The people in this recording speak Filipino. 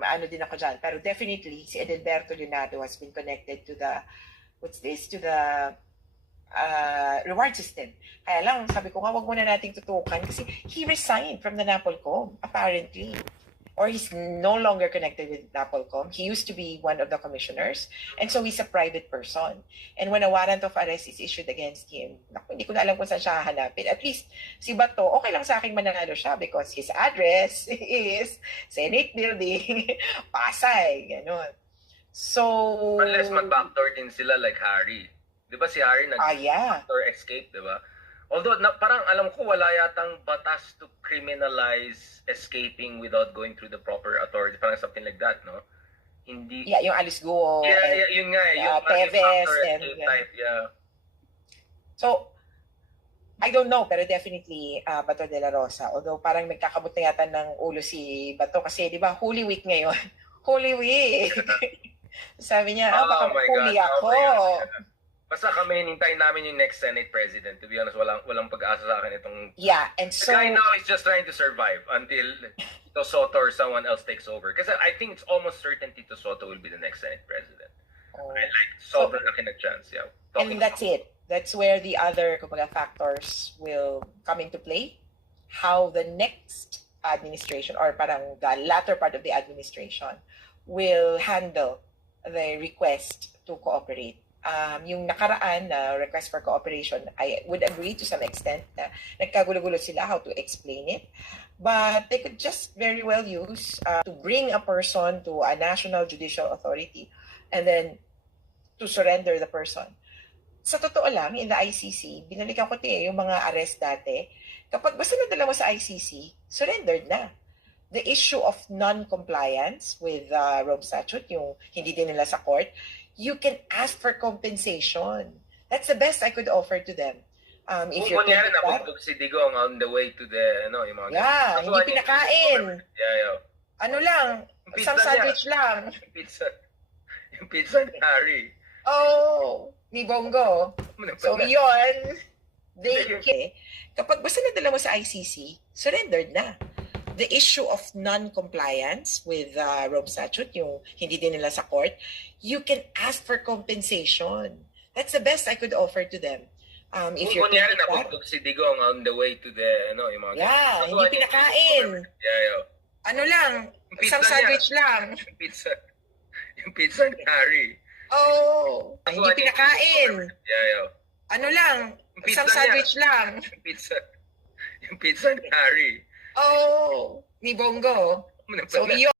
ano din ako dyan. Pero definitely, si Edelberto Leonardo has been connected to the, what's this, to the uh, reward system. Kaya lang, sabi ko nga, wag muna nating tutukan kasi he resigned from the NAPOLCOM, apparently. Or he's no longer connected with NAPOLCOM. He used to be one of the commissioners. And so he's a private person. And when a warrant of arrest is issued against him, naku, hindi ko na alam kung saan siya hahanapin. At least, si Bato, okay lang sa akin mananalo siya because his address is Senate Building, Pasay, gano'n. So, Unless mag-backdoor din sila like Harry. Di ba si Harry ah, yeah. nag-backdoor escape, di ba? Although, na, alam ko wala yatang batas to criminalize escaping without going through the proper authority. Parang something like that, no? Hindi. Yeah, yung Alice Guo. yeah, and- yeah, yun nga eh. uh, Yung Teves and- type, yeah. So, I don't know, pero definitely uh, Bato de la Rosa. Although parang nagkakamot na yata ng ulo si Bato kasi di ba Holy Week ngayon. Holy Week! Sabi niya, ah, baka Oh huli God, ako. oh. Basta kami hinintay namin yung next Senate President. To be honest, walang, walang pag-asa sa akin itong Yeah, and The so, guy now is just trying to survive until Tito Soto or someone else takes over. Because I think it's almost certain Tito Soto will be the next Senate President. oh, I like sobrang laki na chance, yeah. and that's it. That's where the other kumbaga, factors will come into play. How the next administration or parang the latter part of the administration will handle the request to cooperate. Um, yung nakaraan na request for cooperation, I would agree to some extent na nagkagulo-gulo sila how to explain it. But they could just very well use uh, to bring a person to a national judicial authority and then to surrender the person sa totoo lang, in the ICC, binalikan ko eh, yung mga arrest dati. Kapag basta nadala mo sa ICC, surrendered na. The issue of non-compliance with uh, Rome Statute, yung hindi din nila sa court, you can ask for compensation. That's the best I could offer to them. Um, if Kung you're kunyari nabugbog si Digong on the way to the, ano, yung mga... Yeah, That's hindi pinakain. Yeah, yeah. ano lang, Yung isang pizza niya. sandwich lang. Yung pizza. Yung pizza ni Harry. Oh, ni Bongo. So yun, they, okay. kapag basta nadala mo sa ICC, surrendered na. The issue of non-compliance with uh, Rome Statute, yung hindi din nila sa court, you can ask for compensation. That's the best I could offer to them. Um, if Kung you're kunyari nabugbog si Digong on the way to the, ano, yung mga... Yeah, That's hindi pinakain. Yeah, yeah. ano lang, pizza isang niya. sandwich lang. Yung pizza. Yung pizza ni Harry. Oh, hindi why- pinakain. Yeah, yeah. Ano lang, pizza isang niya. sandwich lang. Yung pizza. Yung pizza ni Harry. Oh, ni Bongo. So.